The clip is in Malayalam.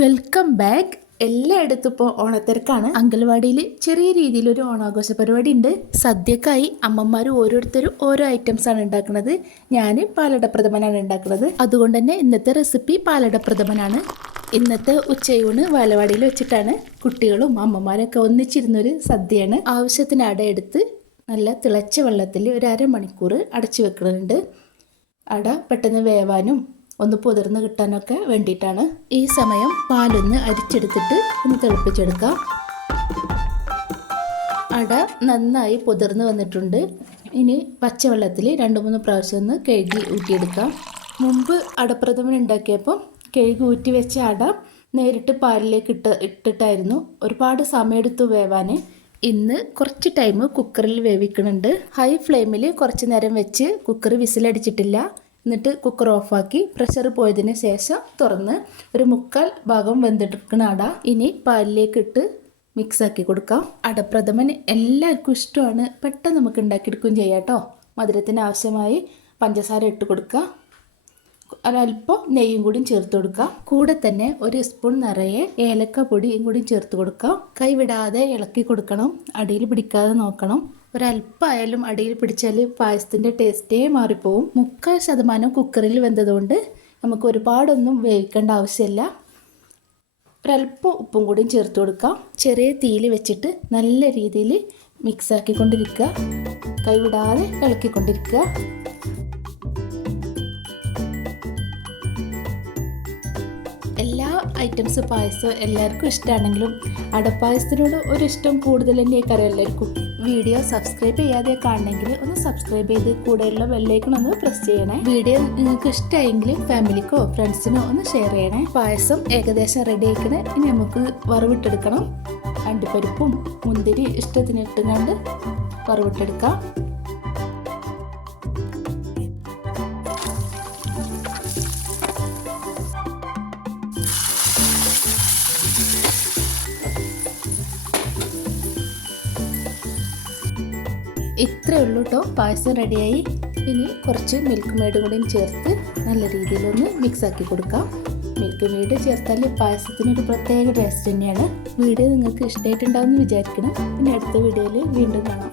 വെൽക്കം ബാക്ക് എല്ലായിടത്തും ഇപ്പോൾ ഓണത്തിരക്കാണ്. അംഗൻവാടിയിൽ ചെറിയ രീതിയിൽ ഒരു ഓണാഘോഷ പരിപാടി ഉണ്ട് സദ്യക്കായി അമ്മമാർ ഓരോരുത്തരും ഓരോ ഐറ്റംസ് ആണ് ഉണ്ടാക്കുന്നത്. ഞാൻ പാലട പ്രഥമനാണ് ഉണ്ടാക്കുന്നത്. അതുകൊണ്ട് തന്നെ ഇന്നത്തെ റെസിപ്പി പാലട പ്രഥമനാണ്. ഇന്നത്തെ ഉച്ചയൂണ് വാലവാടിയിൽ വെച്ചിട്ടാണ്. കുട്ടികളും അമ്മമാരൊക്കെ ഒന്നിച്ചിരുന്നൊരു സദ്യയാണ്. ആവശ്യത്തിന് അട എടുത്ത് നല്ല തിളച്ച വെള്ളത്തിൽ ഒരു അരമണിക്കൂർ അടച്ചു വെക്കുന്നുണ്ട് അട പെട്ടെന്ന് വേവാനും ഒന്ന് പുതിർന്ന് കിട്ടാനൊക്കെ വേണ്ടിയിട്ടാണ് ഈ സമയം പാലൊന്ന് അരിച്ചെടുത്തിട്ട് ഒന്ന് തിളപ്പിച്ചെടുക്കാം. അട നന്നായി പുതിർന്ന് വന്നിട്ടുണ്ട്. ഇനി പച്ചവെള്ളത്തിൽ രണ്ട് മൂന്ന് പ്രാവശ്യം ഒന്ന് കഴുകി ഊറ്റിയെടുക്കാം. മുമ്പ് അടപ്രഥമൻ ഉണ്ടാക്കിയപ്പോൾ കഴുകി ഊറ്റി വെച്ച അട നേരിട്ട് പാലിലേക്ക് ഇട്ട് ഇട്ടിട്ടായിരുന്നു. ഒരുപാട് സമയമെടുത്തു വേവാൻ ഇന്ന് കുറച്ച് ടൈം കുക്കറിൽ വേവിക്കുന്നുണ്ട് ഹൈ ഫ്ലെയിമിൽ കുറച്ച് നേരം വെച്ച് കുക്കർ വിസിലടിച്ചിട്ടില്ല. എന്നിട്ട് കുക്കർ ഓഫാക്കി പ്രഷർ പോയതിന് ശേഷം തുറന്ന് ഒരു മുക്കാൽ ഭാഗം വെന്തെടുക്കുന്ന അട ഇനി പാലിലേക്ക് ഇട്ട് മിക്സാക്കി കൊടുക്കാം. അടപ്രഥമൻ എല്ലാവർക്കും ഇഷ്ടമാണ്. പെട്ടെന്ന് നമുക്ക് ഉണ്ടാക്കിയെടുക്കുകയും ചെയ്യാം കേട്ടോ. മധുരത്തിന് ആവശ്യമായി പഞ്ചസാര ഇട്ട് കൊടുക്കുക. ഒരല്പം നെയ്യും കൂടി ചേർത്ത് കൊടുക്കാം കൂടെ തന്നെ ഒരു സ്പൂൺ നിറയെ ഏലക്ക പൊടിയും കൂടി ചേർത്ത് കൊടുക്കാം കൈവിടാതെ ഇളക്കി കൊടുക്കണം. അടിയിൽ പിടിക്കാതെ നോക്കണം. ഒരല്പമായാലും അടിയിൽ പിടിച്ചാൽ പായസത്തിന്റെ ടേസ്റ്റേ മാറിപ്പോവും. മുക്കാൽ ശതമാനം കുക്കറിൽ വെന്തതുകൊണ്ട് നമുക്ക് ഒരുപാടൊന്നും വേവിക്കേണ്ട ആവശ്യമില്ല. ഒരല്പം ഉപ്പും കൂടിയും ചേർത്ത് കൊടുക്കാം. ചെറിയ തീയിൽ വെച്ചിട്ട് നല്ല രീതിയിൽ മിക്സാക്കിക്കൊണ്ടിരിക്കുക കൈവിടാതെ ഇളക്കിക്കൊണ്ടിരിക്കുക. എല്ലാ ഐറ്റംസ് പായസം എല്ലാവർക്കും ഇഷ്ടമാണെങ്കിലും അടപ്പായസത്തിനോട് ഒരു ഇഷ്ടം കൂടുതൽ തന്നെയൊക്കെ എല്ലാവർക്കും വീഡിയോ സബ്സ്ക്രൈബ് ചെയ്യാതെ കാണണമെങ്കിൽ ഒന്ന് സബ്സ്ക്രൈബ് ചെയ്ത് കൂടെയുള്ള ബെല്ലൈക്കൺ ഒന്ന് പ്രസ് ചെയ്യണേ. വീഡിയോ നിങ്ങൾക്ക് ഇഷ്ടമായെങ്കിൽ ഫാമിലിക്കോ ഫ്രണ്ട്സിനോ ഒന്ന് ഷെയർ ചെയ്യണേ. പായസം ഏകദേശം റെഡി ആക്കണേ ഇനി നമുക്ക് വറവിട്ടെടുക്കണം. അണ്ടിപ്പരിപ്പും മുന്തിരി ഇഷ്ടത്തിന് ഇട്ടുകൊണ്ട് വറവിട്ടെടുക്കാം. ഇത്രയേ ഉള്ളൂ കേട്ടോ പായസം റെഡിയായി. ഇനി കുറച്ച് മിൽക്ക് മെയ്ഡ് കൂടിയും ചേർത്ത് നല്ല രീതിയിലൊന്ന് മിക്സാക്കി കൊടുക്കാം. മിൽക്ക് മെയ്ഡ് ചേർത്താൽ പായസത്തിനൊരു പ്രത്യേക ടേസ്റ്റ് തന്നെയാണ്. വീഡിയോ നിങ്ങൾക്ക് ഇഷ്ടമായിട്ടുണ്ടാവും എന്ന് വിചാരിക്കണം. പിന്നെ അടുത്ത വീഡിയോയിൽ വീണ്ടും കാണാം.